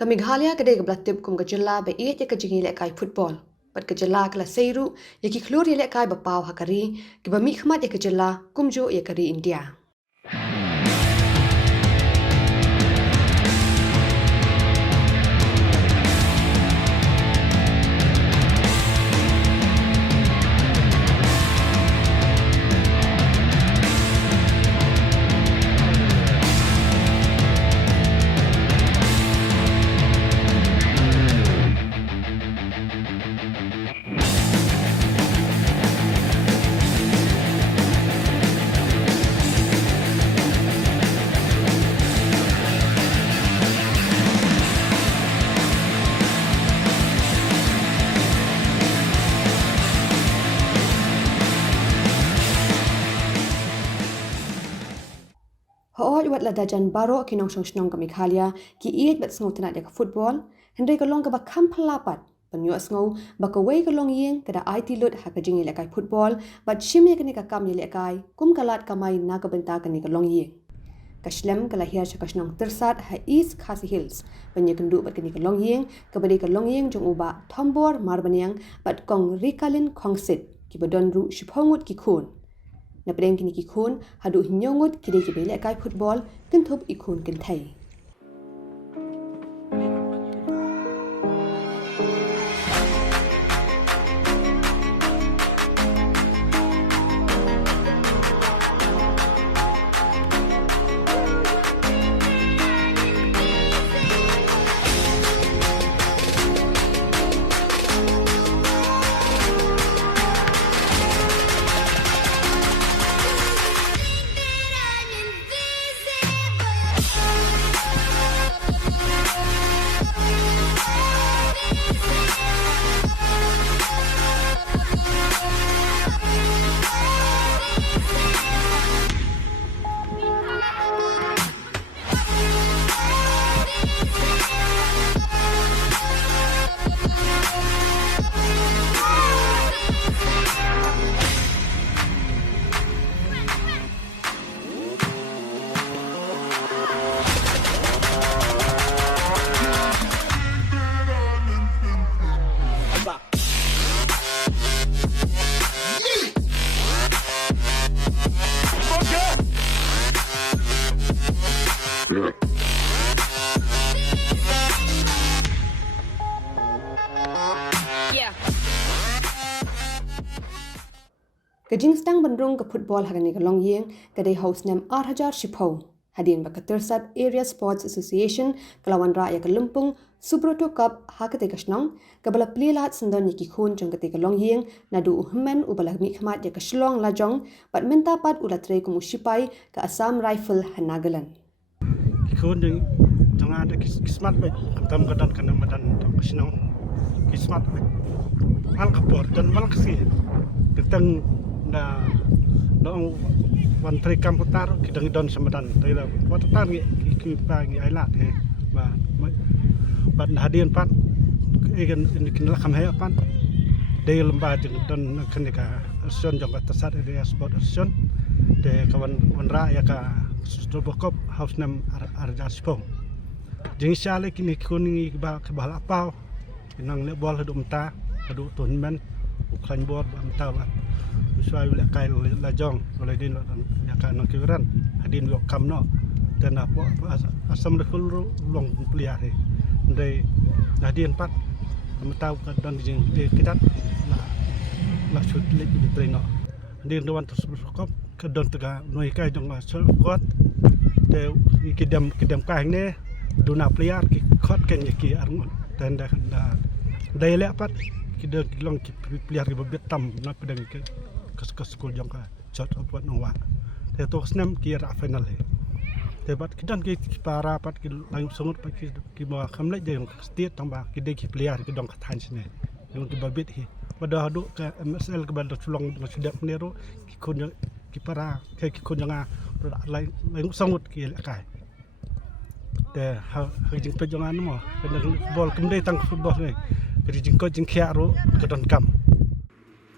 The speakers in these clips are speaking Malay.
Kami Meghalaya kedai ke belatib kum kejela be iet ya kejingi lek kai football. Pat kejela kala seiru ya ki klur ya lek kai bapau hakari ke bami khmat ya kejela kumjo ya kari India. Hooj wat la dajan baro ki nong snong kami Meghalaya ki iet bat sngo tenat ya ke football hendai ke long ke ba kam pelapat penyo sngo ba ke wei ke long yeng ke da IT lut ha ke jingi lek kai football bat shimi ke ni ka kam ye lek kai kum kalat kamai na ke benta ke ni ke long yeng Kashlem ke lahir cha kasnong tersat ha East Khasi Hills penyo kendu bat ke ni ke long yeng ke bade ke long yeng jong uba Thombor Marbanyang bat kong Rikalin Kongsit ki badon ru shiphongut ki khun na pedeng kini ki khun hadu nyongut kide ki bele kai football kentup ikun kentai Kejing stang bandrung ke football hagani ke long yeng kedai house nem 8,000 shipau hadin ba Tersat Area Sports Association kelawan ra ya ke Lempung Subroto Cup ha kete kasnong ke bala plilat sendon ki khun jong kete ke long yeng nadu uhmen ubala mi khmat ya ke shlong lajong bat minta pat ulatre ku mushipai ke Assam Rifle Hanagalan khun jong ada kismat baik tam gadan kana madan kasnong kismat baik al kapor dan mal kasi tentang na dong wan tri kamputar kidang don samadan tira wat tan ki pa ngi ailat he ba ban hadian pan egen kin la kham he pan de lamba jeng don khanika asion jong Tersat Area Sport Asion de kawan ra ya ka Strobokop house nam arja spong jeng sale kini kuning ba ke bal apau nang le bol hadu mta hadu tournament uklan bor mta ba Usai boleh kai lajong boleh din ya kan nak kiran hadin lo kam no dan apa asam lekul long peliar he ndai hadin pat tahu dan jing kita la shoot lek di train no din doan tersebut kop ke don tega noi kai jong sol kot te kidam kai ne duna peliar ki kot ken ki arngon dan dai le pat kita long ki peliar ki bebet tam na pedang ke sekolah jong ka shot buat nongwa te to snem ki ra final he te bat kidan ki para pat ki lang sungut pat ki ma khamle je state tamba ki de ki player ki dong ka than sne yung ki babit hi pada hadu ka MSL ke bal sulong sudah nero ki kun ki para ke ki kun nga lang sungut ki kai te ha jing pe jong an mo bol kemde tang football ni ki jing ko jing khia ro ka don kam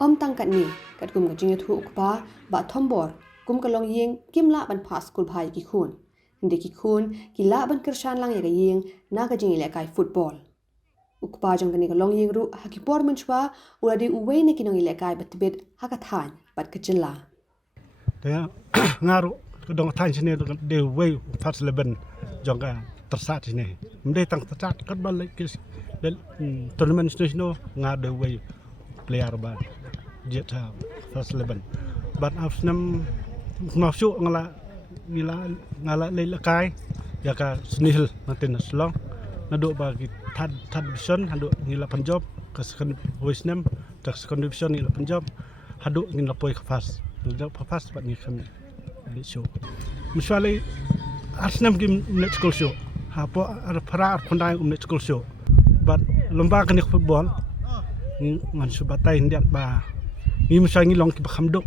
Om tangkat ni kat kum kajing thu ukpa ba Thombor kum kalong yeng kim la ban pas kul bhai ki khun Ndeki kun ki la ban kershan lang ya ying na ka jing ile kai football. Ukpa jong kani ka long ying ru ha ki por menchwa ula di uwe ne kinong ile kai batbit ha ka than bat ka jilla. Dia ngaruh kedong tan sini de way fast leben jong ka tersat sini. Mende tang tersat kat balik ke tournament nasional ngad de way player ba jet fast leben. But afnam mafsu ngala le kai ya ka snil natin slong nado ba ki tad vision hado ngila Punjab ka second voice tak second division ngila Punjab hado ngila poi ka fast pas bat ni kami di show misalnya Arsenal game net school show apa ada para pandai net school show but lomba kan football ni man subatai ndiat ba ni misalnya long ki bakhamdok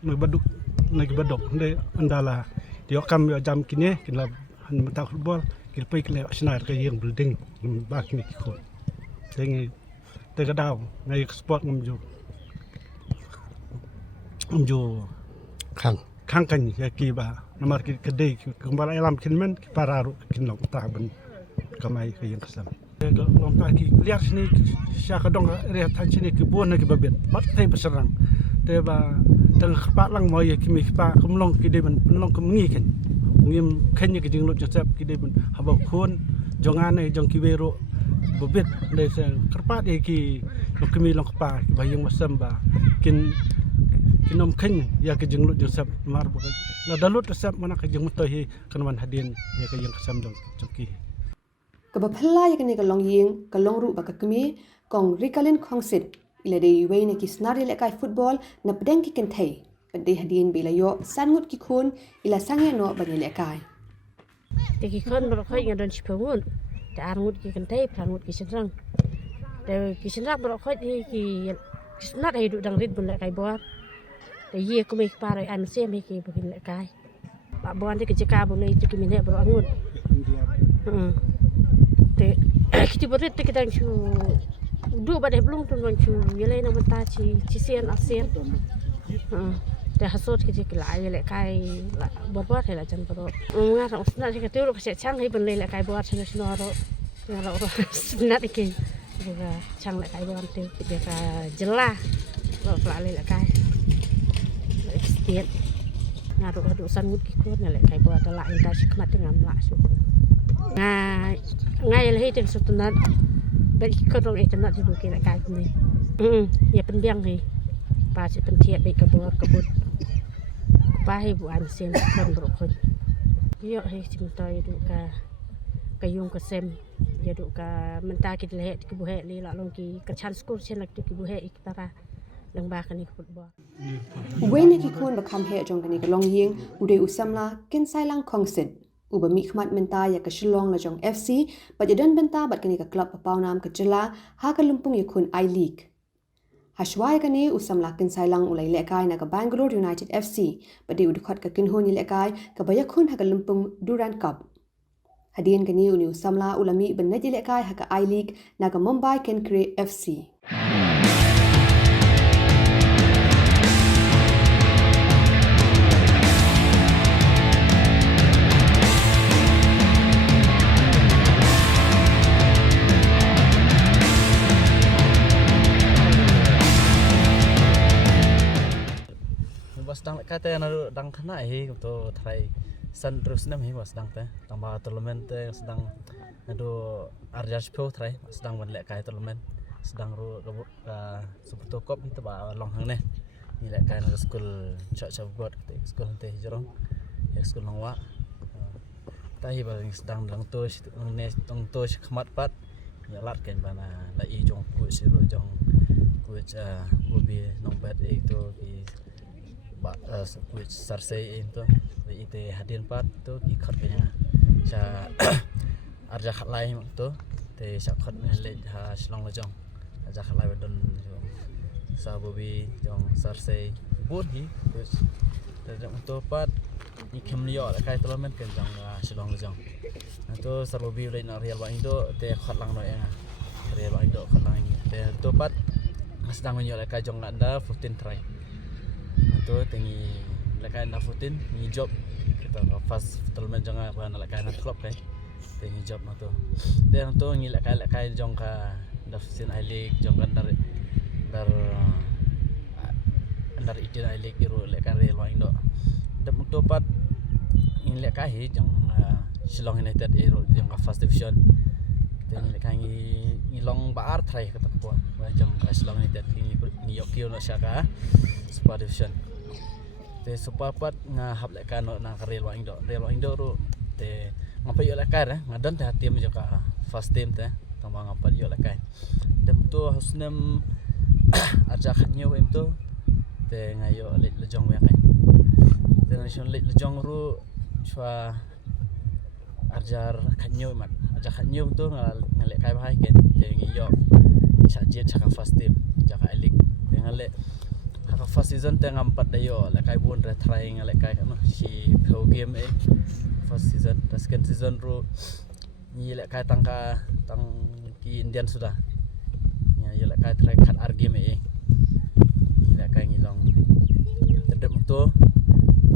nag badok nde andala dia kam jam kini kila han mata football kila pai kila Arsenal ka yang building ba kini ko tengi tega daw ngai sport ngumjo khang kan ya ki ba namar ki kedai kembali alam kinmen ki pararu kinlong taban kamai ke yang kesam long ta ki lihat sini sya kadong rehat tan sini ki bon ki babet pat tai berserang te ba teng khapak lang mo ya ki mi khapak kumlong ki de ban long kem ngi ken ngim khen ki jing lut josep ki de ban haba khon jongan nei jong ki wero babet de se khapak e ki long ki mi long khapak ba yang masam ba kin kinom khen ya ke jenglut josep mar ba la dalut josep mana ke jeng mutahi kanwan hadin ya ke yang kesam jongki Ka ba phalla ya kani ka long ying ka long ru ba ka kmi kong rikalin khongsit ile de yuwe ne ki snari le kai football na pedeng ki ken thei pade hadin bila yo sangut ki khun ila sangye no ba ni le kai te ki khon bro khoi ngadon chipungun te arngut ki ken thei prangut ki senrang te ki senrang bro khoi ki snat ai du dang rit bun le kai borแต่ยี่ก็ไม่ปาอะไรอันเสียไม่กี่บุญละกายปะบอลที่กิจการบุญเลยจะกินเนี่ยบรองุ่นแต่คิดว่าเรื่องที่kitaชูดูบัดเด็บลงตรงนั้นชูยังไงน้ำมันตาชีเซียนอาเซียนแต่ฮัสโซดกิจการยังไงกายบอดให้ละจันบอดงานของสนัดที่kitaรู้ภาษาช่างให้บุญเลยละกายบอดชนชนเราเราสนัดที่kitaช่างละกายบอดที่kita jelasเราปลาเลยละกายtiết nhà độ san ngút cái cốt này lại cái bờ ta lại người ta chỉ mặt dengan lại xuống ngay là hết trên số tuần bây giờ trong internet thì được cái cái này ya pendiang ni pa si pentia baik kebun pa hai bu an sen kan brokon yo hai cinta itu ka yung ka sem ya do ka menta kit lehe ki bu he li la long ki ka chan school chen lak ki bu he ikpara lang ba kan football uwe ne ki khon ba kham he jong kani ka long ying ude usamla ken sai lang khongsit uba mi khmat menta ya ka shillong la jong FC ba jadan benta bat kani ka club pa pawnam ka jila ha ka lumpung ya khun I League hashwai kani usamla ken sai lang ulai le kai na ka Bangalore United FC ba de udkhot ka kin honi le kai ka ba ya khun ha ka lumpung Durand Cup hadin kani uni usamla ulami ban na le kai ha ka I League na ka Mumbai Kenkre FC sedang kata yang ada dang kena to try san terus nam hi was dang te tambah tournament te sedang ada arjas po try sedang menlek kai tournament sedang ru ka super cup itu ba long hang ne ni lek kai na school cha buat te school te jorong ya school langwa ta hi ba sedang dang to ne tong to khmat pat ya lat ken bana la i jong ku siru jong ku cha bobi nombat itu ki which sarsai itu ite hadin pat tu ki khat kanya cha arja khat lai tu te sa khat le ha slong la jong arja khat lai don sa bobi jong sarsai bot hi which te tu pat ni kem lio la kai tournament ken jong slong la jong tu sa bobi le na real ba indo te khat lang no ya real ba indo khat lang te tu pat sedang menyo la kai jong la da 15 try tu tinggi lekai na futin ni job kita fast tournament jangan bukan lekai na club kan ni job na tu dan tu ni lekai jong ka dafsin I League jong kan dar itin I League iru lekai Real Indo dan tu pat ni lekai jong Shillong United iru jong ka first division dan lekai ni long baar try kata ko jong ka Shillong United ni Yokio no Shaka Super Division te supapat nga hap lekai no na Real Indo ru te ngapa yo lekai ngadan te tim jong ka first team te tama ngapa yo lekai dem tu husnem aja khanyo em tu te ngayo lejong yang kan te national lejong ru chwa ajar khanyo mat aja khanyo tu ngale kai bahai ken te ngiyo chajet chaka first team jaka elik te ngale haka first season te ngampat dayo lekai bun re try ngale kai no si pro game first season second season ru ni lekai tang ki Indian sudah ya lekai try kat argame ni lekai ngilong tedep tu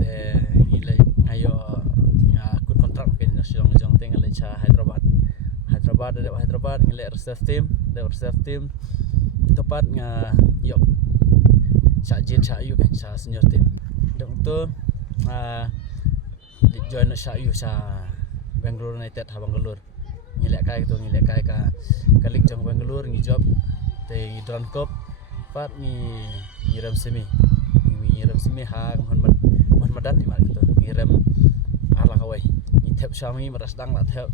te ngile ayo ya akut kontrak ken nasional jong te ngale cha Hyderabad ngile reserve team tepat nga yok cha yu kan cha senior team dong tu di join cha yu cha Bangalore United ha Bangalore ngile kai ka kalik jong Bangalore ngi job te Dron Cup pat ngiram semi ha Muhammadan ni mak tu ngiram ala kawai ni thep shami maras dang la thep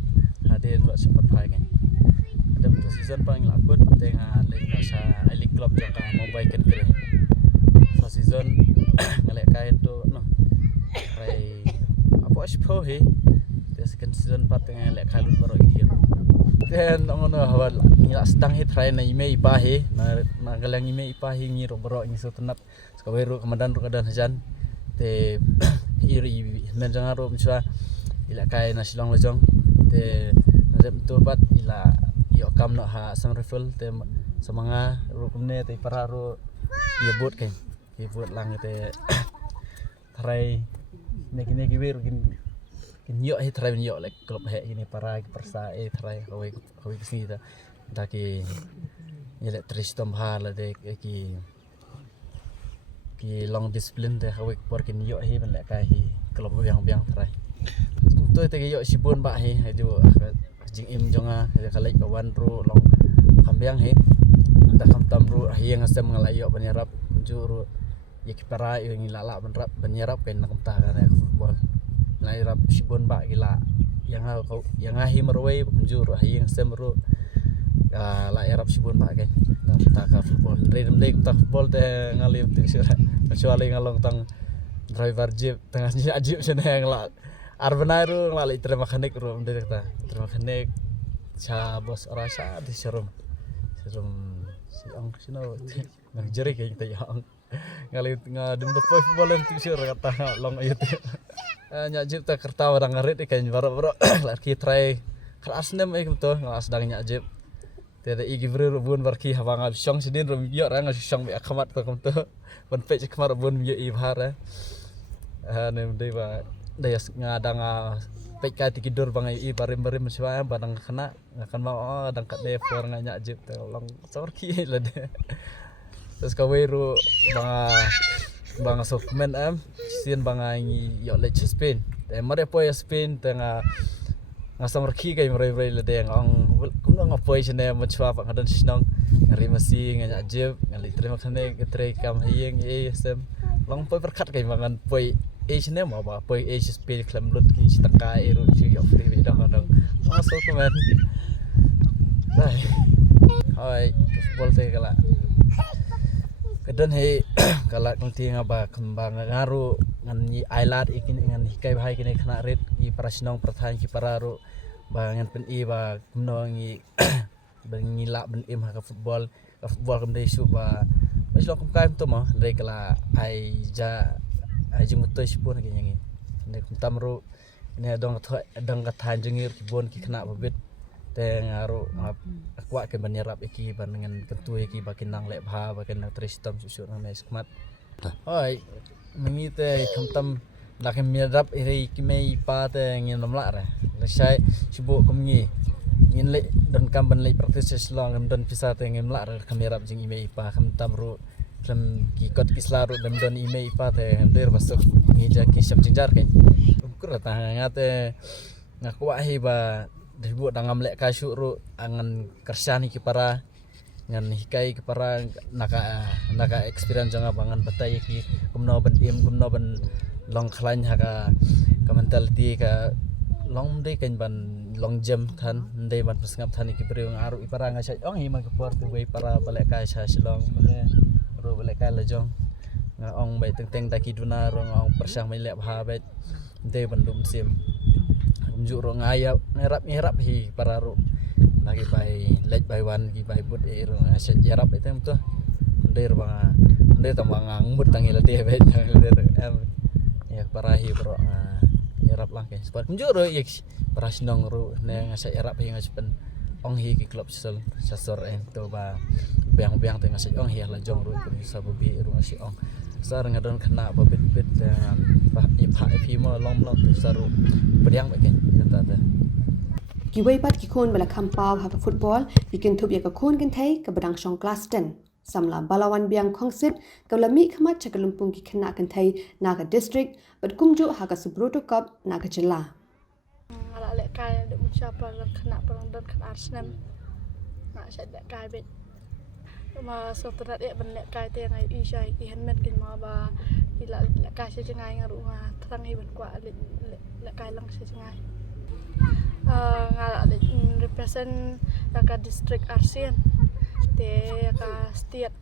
haden buat sempat pai kan ada tu season paling lakut tengah le sa League Club jong ka Mumbai kan kere first season ngale kai tu no rai apa spo he second season pat tengah le kai lut baro gi then ngono hawal ni la sedang he try na ime ipa he na galang ime ipa he ngi ro baro ngi so tenap skaweru kemudian ru kadan hajan te iri men jangan ro misa ila kai na Shillong lejong te nadep tu pat ila yo kam no ha sang rifle te semanga ru kumne te para ru ye bot kan ye bot lang te try neki wer kin yo he try yo like klub he ini para persa try hawi kesini ta ki yele tristom hala de ki long discipline de hawi por kin yo he ben le kai klub biang try tôi te yo sibun ba he ju jing im jonga kalai kawan ru long kambiang he anda kam tam ru hiang asem ngalai yo banyarap juru ya kipara yo ngilala banyarap kan kam ta kan football lai rap sibun ba gila yang hi marway juru hiang asem ru la arab sibun ba kan kam ta ka football redem dek ta football te ngalim tu sira kecuali ngalong tang driver jeep tengah jeep sana yang la Arbanaru ngalai terima kanek ru mendek ta terima kanek cha bos rasa di serum siang sino nang jeri kayak kita yang ngalai ngadem de bolen tu sir kata long ayat nya jip ta kerta orang ngarit kayak baro laki try kelas nem to ngalas dang nya jip te igi bru bun barki hawangal syong sidin rum yo rang syong be akamat to komto ban pe kamar bun yo i bahara nem dei ba dayas ngadang peka tikidur bangai i barim meswa badang kena akan mau adang kat de for nganya jip tolong sorki la de terus kaweru banga sokmen sin bangai yo le Spain te mare po Spain tengah ngasam rki kai mare la de ngong kuno ngapoi sene meswa pak ngadan sinong ngari masi nganya jip ngali terima kane tre kam hieng sem long poi berkat kai mangan poi sini mau apa? Poi Spain klaim lut ki setengah eru si yo free kadang-kadang. Masuk kemen. Nah. Hai, football te kala. Kedan he kala nanti ngaba kembang ngaru ngan ni ailat ikin ngan hikai bahai kini kena red i prasinong pertahan ki pararu bangan pen i ba kumno ngi bengila ben im ha football kemdai su ba. Mas lo kum kaim tu mah dari kala ai ajing betul sipun lagi nyanyi. Nek tamru ini dong katahan jengir kibon ki kena babit te ngaru akuak ke banyarap iki ban dengan kentu iki bakin nang lek bha bakin tristom susur nang skmat. Hoi mengite kamtam dak mirap iri kimei pa te ngin lamla ra lesai sibu kumngi ngin le dan kamban le praktis selong dan bisa te ngin lamla ra kamerap jing imei pa kamtam ru from ki kot kislaru dan don imei pa te der basuk ngija ki sam jinjar kan ukur ta ngate ngaku ahi ba dibu dangam le kasu ru angan kersani ki para ngan hikai ke para naka experience janga bangan batai ki kumno ban long khlain haka ka mentality ka long de kan ban long jam than de ban pasngap than ki breung aru ipara nga sa ong hi man ka por tu wei para bale ka sa silong mane ro bale ka la jong nga ong bai teng daki duna ro ong persang mai le bha bai de ban dum sim ju ro ngaya ngerap hi para ro lagi bai lej bai wan ki bai but ro sa yarap etem to der ba der tambang ngut tangil de bai tangil de em ya parahi bro erap lah guys sport kunjur ro ya para sinong ro ne ngasa erap hi ngasepen ong hi ki klub sasor en to ba biang te ngasa ong hi la jong ro ku sabu bi ro ngasi ong sar ngadon kena ba bit dengan pa ipha mo long to saru pediang ba ken ta ta ki wei pat ki khon bala khampaw ha ka football ikin thup ya ka khon kin thai ka badang shong class 10 samla balawan biang khongsit kalami khamat chakalumpung ki khna kan thai naga district but kumju ha ka subroto cup naga jilla ala lek kai de mencapai lan khna perang dan khna arsenal na sa lek kai bet ma so trat e ban lek kai te ngai i shai ki hen met kin ma ba ila lek kai se jangai ngaru ma thang hi ban kwa lek kai lang se jangai ngala de represent ka district arsian te ka setiap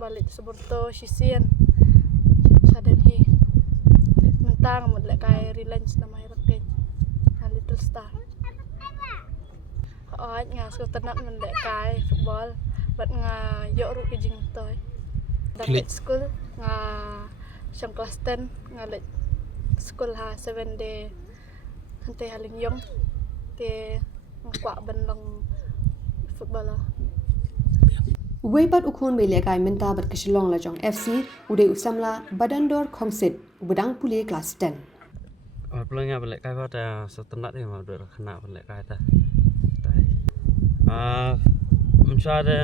balik seberto sisian sadan hi mentang mod lek kai relance na mai raken na little star oi nga so tanap men lek kai football bat nga yo ru ki jing toy dapat school nga sang kelas 10 nga lek school ha 7 day hante haling yong te ngkwa ban long football wei pat ukhon mele kai menta bat kishilong la jong FC ude usamla badandor khongsit ubadang pule class 10 pelangnya balik kai pada setenak ni mau dah kena balik kai ta tai mencari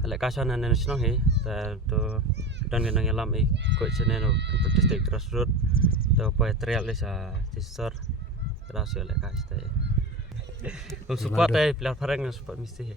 balik kai sana nasional he ta tu dan yang ngelam ikut sana no district grassroots tu pai trial lesa tisor terus balik kai tai support ai player parang support mesti he